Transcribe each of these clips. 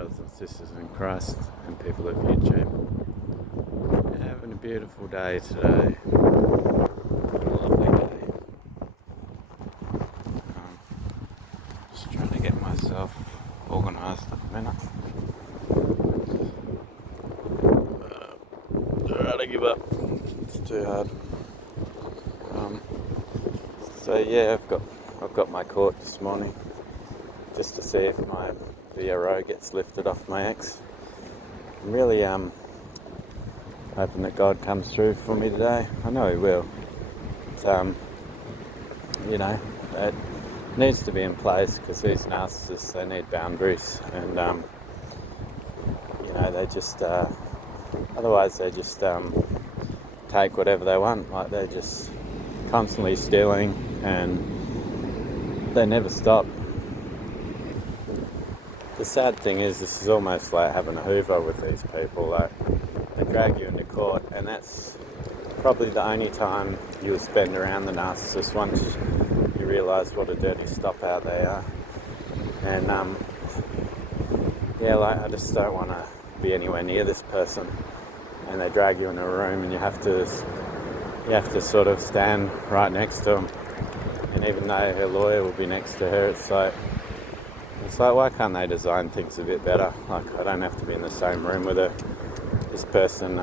brothers and sisters in Christ and people of YouTube. Having a beautiful day today. A lovely day. Just trying to get myself organised at the minute. Alright, I give up. It's too hard. So yeah, I've got my court this morning just to see if my VRO gets lifted off my ex. I'm really hoping that God comes through for me today. I know He will. But, it needs to be in place because these narcissists, they need boundaries, and they just otherwise they just take whatever they want. Like, they're just constantly stealing and they never stop. The sad thing is, this is almost like having a Hoover with these people. Like, they drag you into court, and that's probably the only time you'll spend around the narcissist once you realise what a dirty stop out they are. And I just don't want to be anywhere near this person. And they drag you in a room, and you have to sort of stand right next to them. And even though her lawyer will be next to her, it's like, why can't they design things a bit better? Like, I don't have to be in the same room with her. This person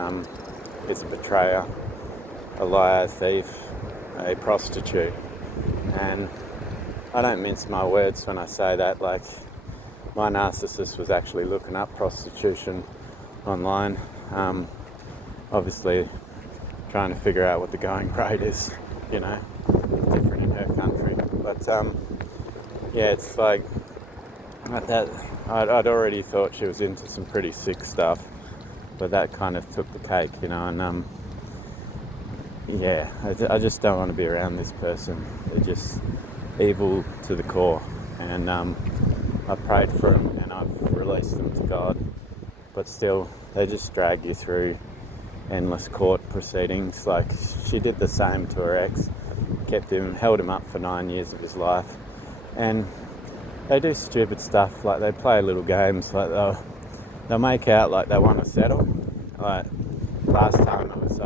is a betrayer, a liar, a thief, a prostitute. And I don't mince my words when I say that. Like, my narcissist was actually looking up prostitution online, obviously trying to figure out what the going rate is, different in her country. But it's like that. I'd already thought she was into some pretty sick stuff, but that kind of took the cake, and I just don't want to be around this person. They're just evil to the core, and I've prayed for them and I've released them to God, but still they just drag you through endless court proceedings. Like, she did the same to her ex, held him up for 9 years of his life, and they do stupid stuff. Like, they play little games. Like, they'll make out like they want to settle. Like, last time it was,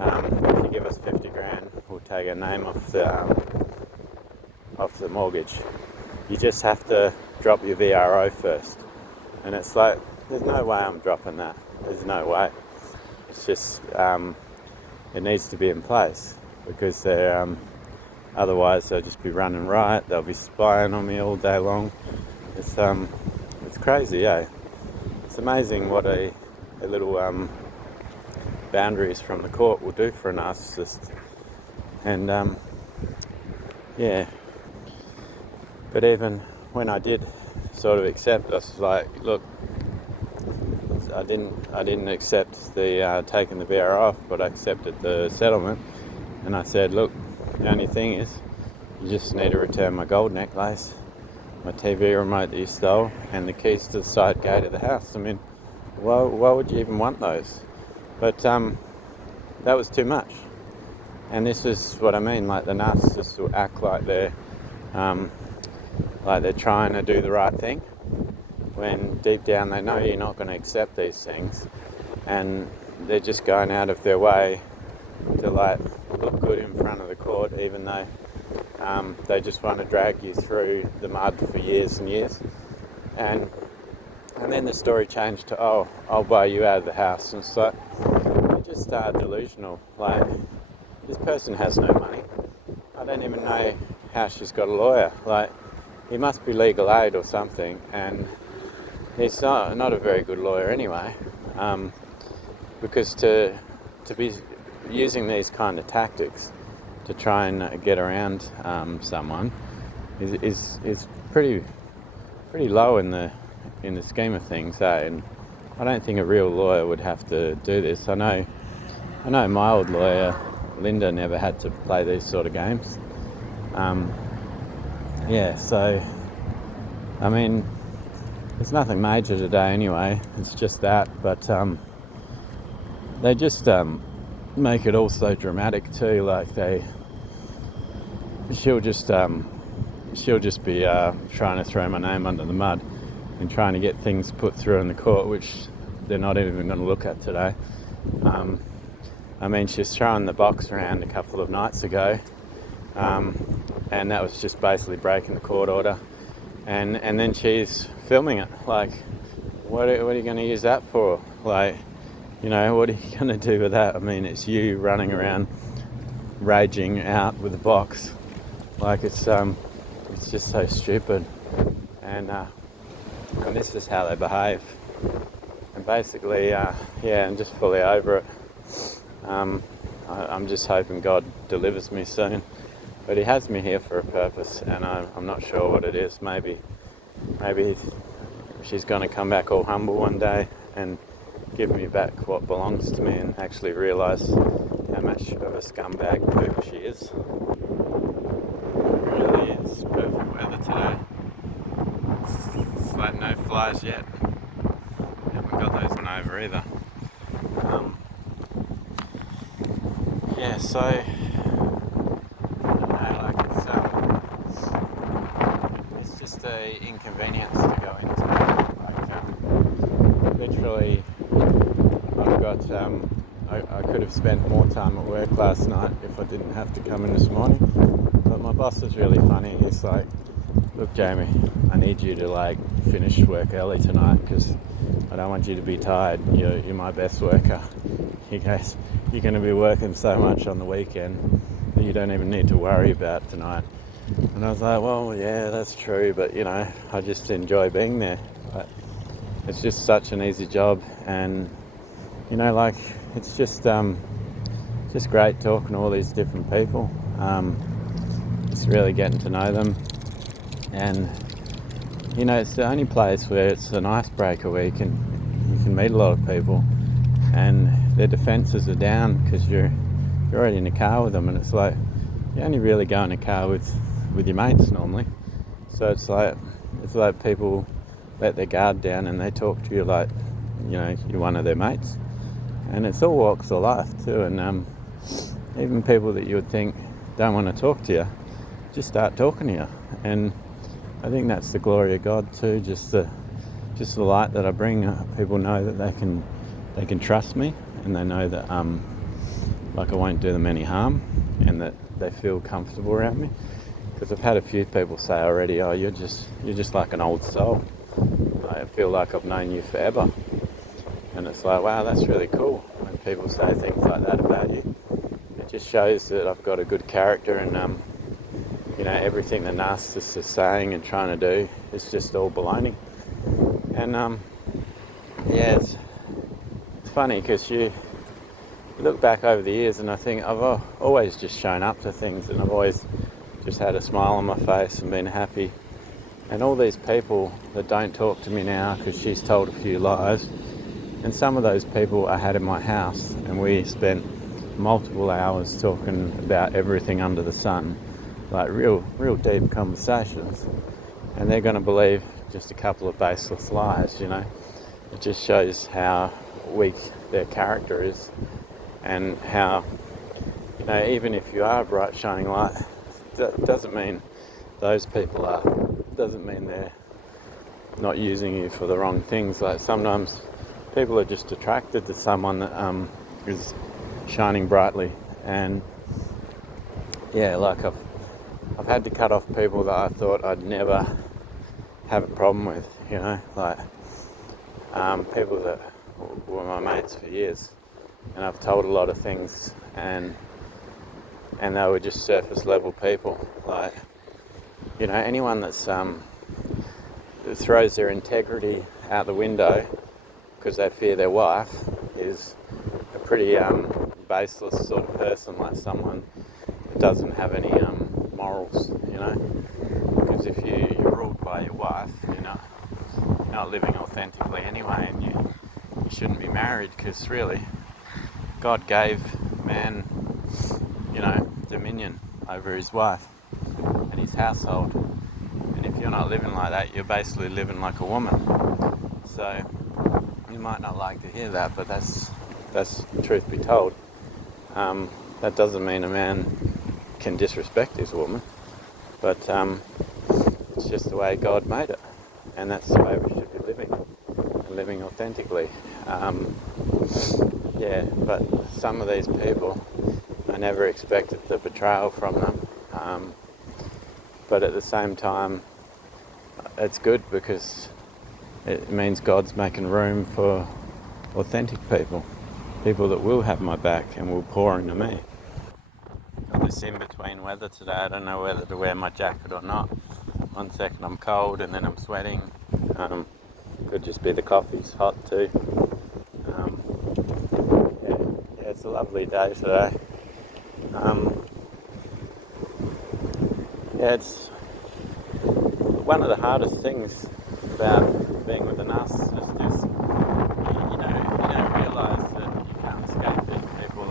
if you give us 50 grand, we'll take her name off the mortgage. You just have to drop your VRO first. And it's like, there's no way I'm dropping that. There's no way. It's just, it needs to be in place, because they're, otherwise they'll just be running riot. They'll be spying on me all day long. It's crazy, eh? It's amazing what a little boundaries from the court will do for a narcissist. And but even when I did sort of accept, I was like, look, I didn't accept the taking the VRO off, but I accepted the settlement. And I said, look, the only thing is, you just need to return my gold necklace, my TV remote that you stole, and the keys to the side gate of the house. I mean, why would you even want those? But that was too much. And this is what I mean. Like, the narcissists will act like they're trying to do the right thing, when deep down they know you're not going to accept these things, and they're just going out of their way to look good in front of the court, even though they just want to drag you through the mud for years and years. And then the story changed to, oh, I'll buy you out of the house. And it's like, they just are delusional. Like, this person has no money. I don't even know how she's got a lawyer. Like, he must be legal aid or something, and he's not a very good lawyer anyway, because to be using these kind of tactics to try and get around someone is pretty low in the scheme of things, eh? And I don't think a real lawyer would have to do this. I know my old lawyer Linda never had to play these sort of games. So I mean, it's nothing major today anyway. It's just that, but they just make it all so dramatic too. Like, she'll just be trying to throw my name under the mud. and trying to get things put through in the court, which they're not even going to look at today. She's throwing the box around a couple of nights ago, and that was just basically breaking the court order. And then she's filming it. Like, what are you going to use that for? Like, what are you going to do with that? It's you running around raging out with a box. Like, it's just so stupid. And this is how they behave. And basically, I'm just fully over it. I'm just hoping God delivers me soon. But he has me here for a purpose, and I'm not sure what it is. Maybe she's going to come back all humble one day and give me back what belongs to me and actually realise how much of a scumbag poop she is. It really is perfect weather today. It's like no flies yet. Haven't got those one over either. So I don't know, like it's just a inconvenience to go into. Like, literally, I've got I could have spent more time at work last night if I didn't have to come in this morning. But my boss is really funny. He's like, "Look, Jamie, I need you to finish work early tonight because I don't want you to be tired. You're my best worker." He goes, "You're going to be working so much on the weekend that you don't even need to worry about tonight." And I was like, well, yeah, that's true, but I just enjoy being there. But it's just such an easy job, and it's just great talking to all these different people. Just really getting to know them, and it's the only place where it's an icebreaker where you can meet a lot of people, and their defences are down because you're already in a car with them, and it's like you only really go in a car with your mates normally. So it's like people let their guard down and they talk to you like you're one of their mates, and it's all walks of life too. And even people that you would think don't want to talk to you just start talking to you, and I think that's the glory of God too. Just the light that I bring. People know that they can trust me, and they know that I won't do them any harm, and that they feel comfortable around me. Because I've had a few people say already, "Oh, you're just like an old soul. I feel like I've known you forever." And it's like, wow, that's really cool when people say things like that about you. It just shows that I've got a good character, and everything the narcissist is saying and trying to do is just all baloney. And it's funny because you look back over the years, and I think I've always just shown up to things, and I've always just had a smile on my face and been happy. And all these people that don't talk to me now because she's told a few lies, and some of those people I had in my house, and we spent multiple hours talking about everything under the sun, like real deep conversations, and they're going to believe just a couple of baseless lies. It just shows how weak their character is, and how even if you are a bright shining light, that doesn't mean those people are. Doesn't mean they're not using you for the wrong things. Like, sometimes people are just attracted to someone that is shining brightly, and I've had to cut off people that I thought I'd never have a problem with. People that were my mates for years, and I've told a lot of things, and they were just surface level people. Anyone that throws their integrity out the window because they fear their wife is a pretty baseless sort of person, like someone that doesn't have any morals, because if you're ruled by your wife, you're not living authentically anyway, and you shouldn't be married, because really God gave man dominion over his wife and his household, and if you're not living like that, you're basically living like a woman. So you might not like to hear that, but that's truth be told. That doesn't mean a man can disrespect his woman, but it's just the way God made it. and that's the way we should be living authentically. But some of these people, I never expected the betrayal from them, but at the same time, it's good because it means God's making room for authentic people that will have my back and will pour into me. Got this in between weather today. I don't know whether to wear my jacket or not. One second I'm cold and then I'm sweating. Could just be the coffee's hot too. It's a lovely day today. It's one of the hardest things about being with a narcissist is you don't realise that you can't escape these people.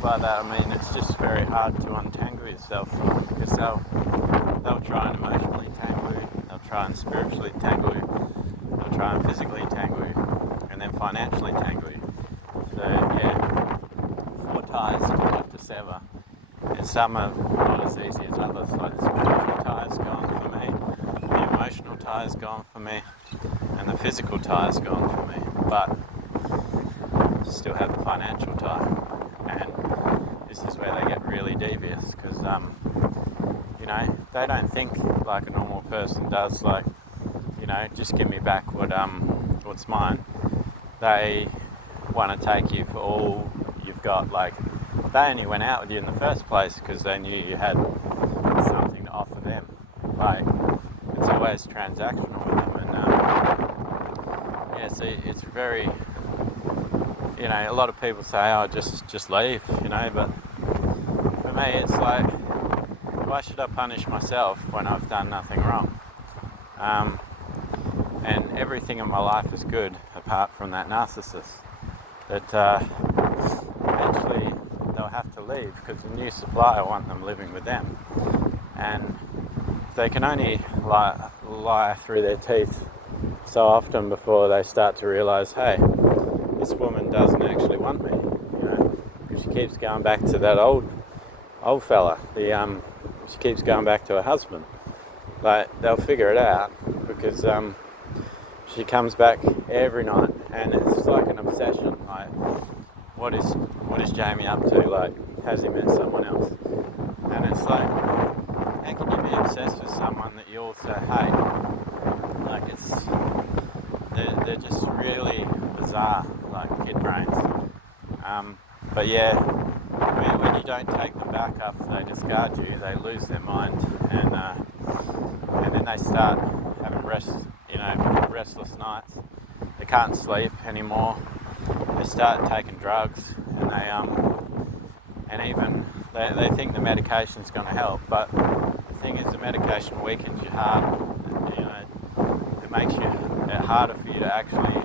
By that I mean it's just very hard to untangle yourself, because they'll try and emotionally tangle you, they'll try and spiritually tangle you, they'll try and physically tangle you, and then financially tangle you. So 4 ties to have to sever. And some are not as easy as others. Like the spiritual tie is gone for me, the emotional tie is gone for me, and the physical tie is gone for me. But still have the financial tie. And this is where they get really devious, because they don't think like a normal person does. Like, just give me back what's mine. They want to take you for all you've got. Like, they only went out with you in the first place because they knew you had something to offer them. Like, it's always transactional with them, and so it's very, a lot of people say, "Oh, just leave," but for me, it's like, why should I punish myself when I've done nothing wrong? And everything in my life is good apart from that narcissist. That eventually they'll have to leave because the new supplier want them living with them, and they can only lie through their teeth so often before they start to realise, hey, this woman doesn't actually want me, because she keeps going back to that old fella. She keeps going back to her husband. Like, they'll figure it out because she comes back every night, and it's like an obsession. Like, what is Jamie up to? Like, has he met someone else? And it's like, how can you be obsessed with someone that you also hate? Like, they're just really bizarre, like kid brains. But when you don't take them back after they discard you, they lose their mind, and then they start having restless nights. They can't sleep anymore. They start taking drugs, and they think the medication's going to help. But the thing is, the medication weakens your heart. It makes it harder for you to actually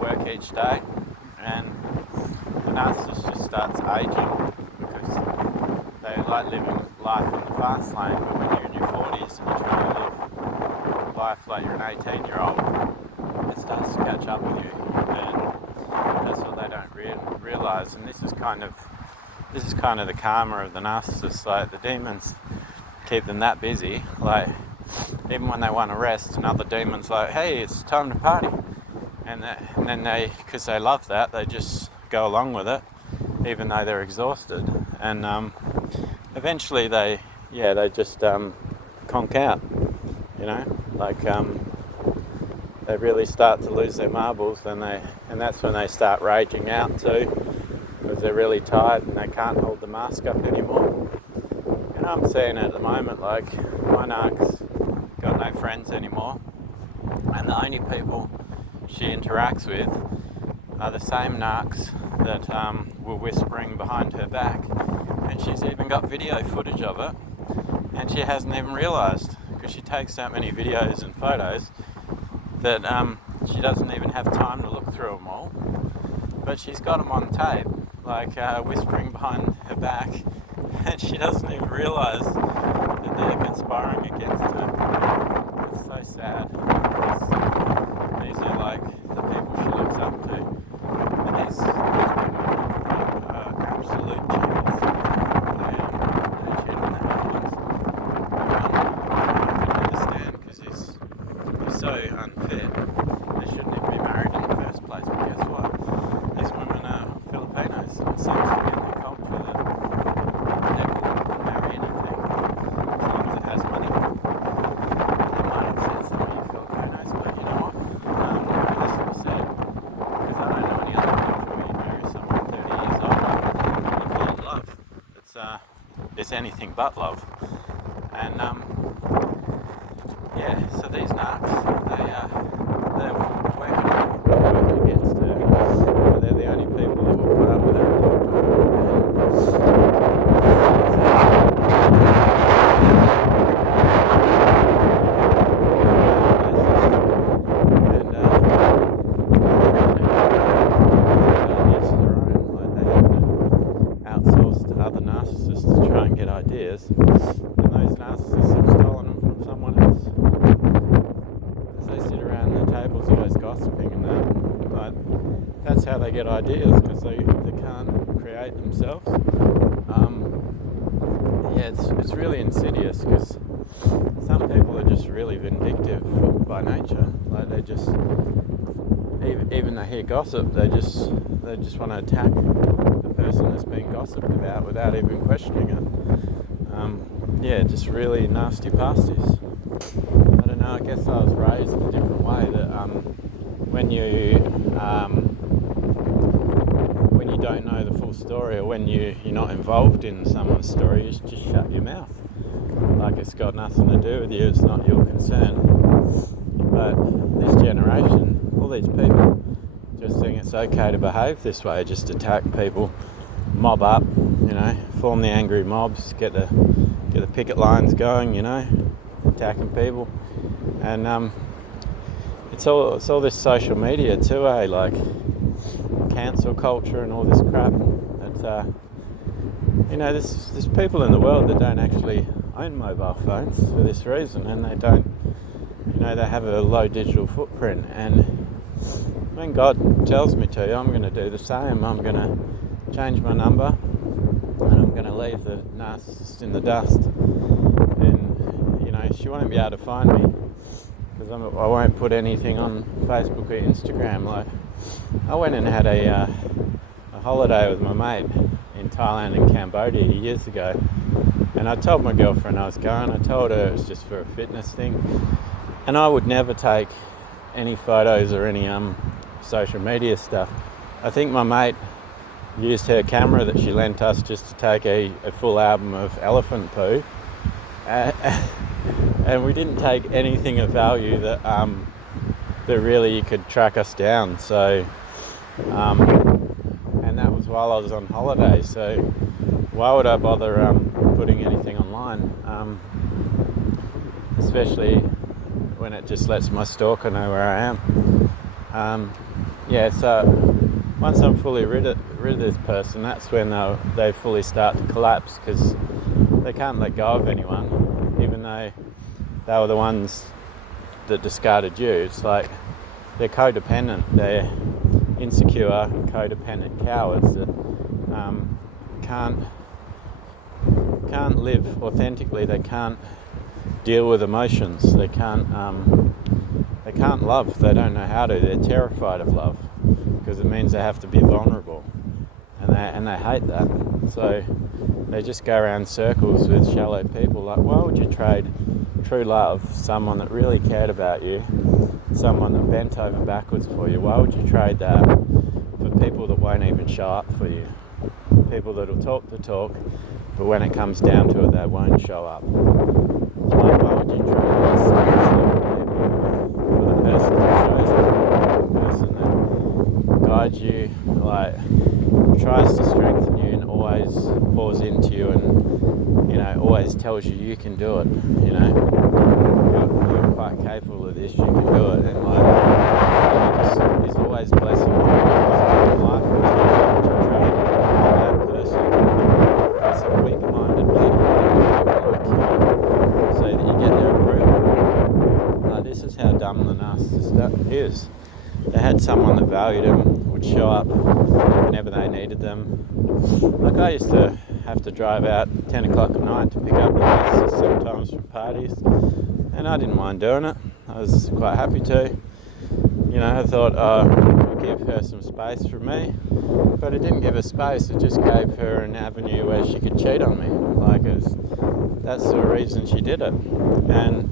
work each day, and the narcissist just starts aging because they like living life in the fast lane. But when you're in your 40s and you're trying to live life like you're an 18-year-old, it starts to catch up with you, and that's what they don't realise. And this is kind of the karma of the narcissist. Like, the demons keep them that busy. Like, even when they want to rest, another demon's like, hey, it's time to party, and then they, because they love that, they just go along with it even though they're exhausted, and eventually they just conk out, they really start to lose their marbles, and that's when they start raging out too, because they're really tired and they can't hold the mask up anymore. And I'm seeing it at the moment, like, my narc's got no friends anymore, and the only people she interacts with are the same narcs that were whispering behind her back, and she's even got video footage of it, and she hasn't even realised, because she takes so many videos and photos that she doesn't even have time to look through them all, but she's got them on tape, like whispering behind her back, and she doesn't even realise that they're conspiring against her. It's so sad. These are like the people she looks up to, and these people are absolute genius. They're genuine ones. I can understand is anything but love. And so these narcs, they're working against her. But they're the only people that will put up with her. Other narcissists to try and get ideas, and those narcissists have stolen them from someone else because they sit around the tables always gossiping and that. But that's how they get ideas, because they can't create themselves. It's really insidious, because some people are just really vindictive by nature. Like, they just, even they hear gossip, they just want to attack the person that's being gossiped about without even questioning it. Just really nasty pasties. I don't know, I guess I was raised in a different way, that when you don't know the full story, or when you're not involved in someone's story, you just shut your mouth. Like, it's got nothing to do with you, it's not your concern. But this generation, all these people just think it's okay to behave this way, just attack people, mob up, form the angry mobs, get the picket lines going, attacking people. And it's all this social media too, like cancel culture and all this crap. There's people in the world that don't actually own mobile phones for this reason, and they don't, they have a low digital footprint. And when God tells me to, I'm going to do the same. I'm going to change my number, and I'm going to leave the narcissist in the dust. And she won't be able to find me, because I won't put anything on Facebook or Instagram. Like, I went and had a holiday with my mate in Thailand and Cambodia years ago, and I told my girlfriend I was going. I told her it was just for a fitness thing, and I would never take any photos or any social media stuff. I think my mate used her camera that she lent us just to take a full album of elephant poo, and we didn't take anything of value that really you could track us down. So and that was while I was on holiday, so why would I bother putting anything online, especially when it just lets my stalker know where I am. So once I'm fully rid of this person, that's when they fully start to collapse, because they can't let go of anyone, even though they were the ones that discarded you. It's like they're codependent, they're insecure, codependent cowards that can't live authentically. They can't deal with emotions. They can't love. They don't know how to. They're terrified of love, because it means they have to be vulnerable, and they hate that. So they just go around circles with shallow people. Like, why would you trade true love, someone that really cared about you, someone that bent over backwards for you? Why would you trade that for people that won't even show up for you? People that'll talk the talk, but when it comes down to it, they won't show up. It's like, why would you trade those for the person that shows up, the person that guides you, like tries to strengthen you and always pours into you, and always tells you can do it. You're quite capable of this. You can do it, and like is always blessing you in life. That person, some weak-minded people so that you get their approval. This is how dumb the narcissist is. They had someone that valued them, would show up whenever they needed them. Like, I used to have to drive out 10 o'clock at night to pick up the narcissists sometimes from parties, and I didn't mind doing it. I was quite happy to. I thought, I'll give her some space from me, but it didn't give her space. It just gave her an avenue where she could cheat on me. Like, that's the reason she did it. And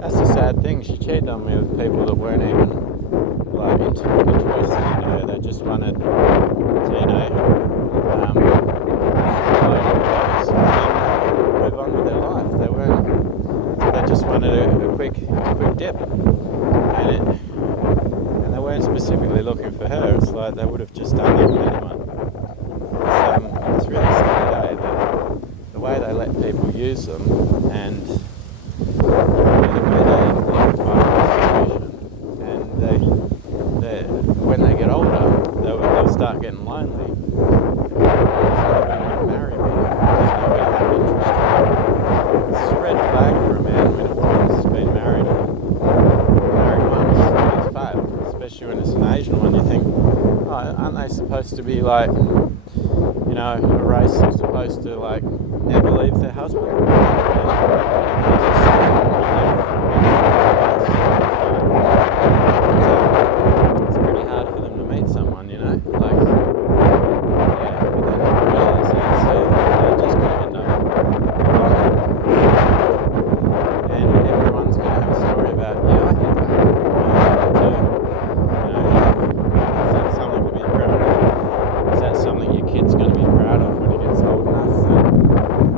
that's the sad thing. She cheated on me with people that weren't even like interested in her. They just wanted to, wanted a quick dip, and they weren't specifically looking for her. It's like they would have just done that with anyone. It's really sad, the way they let people use them, and the way they occupy the situation. And when they get older, they'll start getting lonely. Nobody want to marry me. There's nobody have interest. It's a red flag for a man when a woman's been married once and it's failed. Especially when it's an Asian one, you think, oh, aren't they supposed to be like, a race that's supposed to like never leave their husband? It's pretty hard for them to meet someone, like, yeah, but they don't realise that, so they're just going to end up and everyone's going to have a story about, I hit that. Is that something to be proud of? Is that something your kid's going to be proud of when he gets old enough?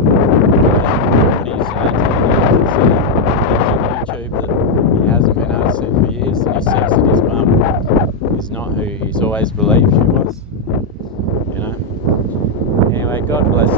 What do you say to the kid on YouTube that he hasn't been able to see for years, and he sees that his mum is not who he's always believed she was? Anyway, God bless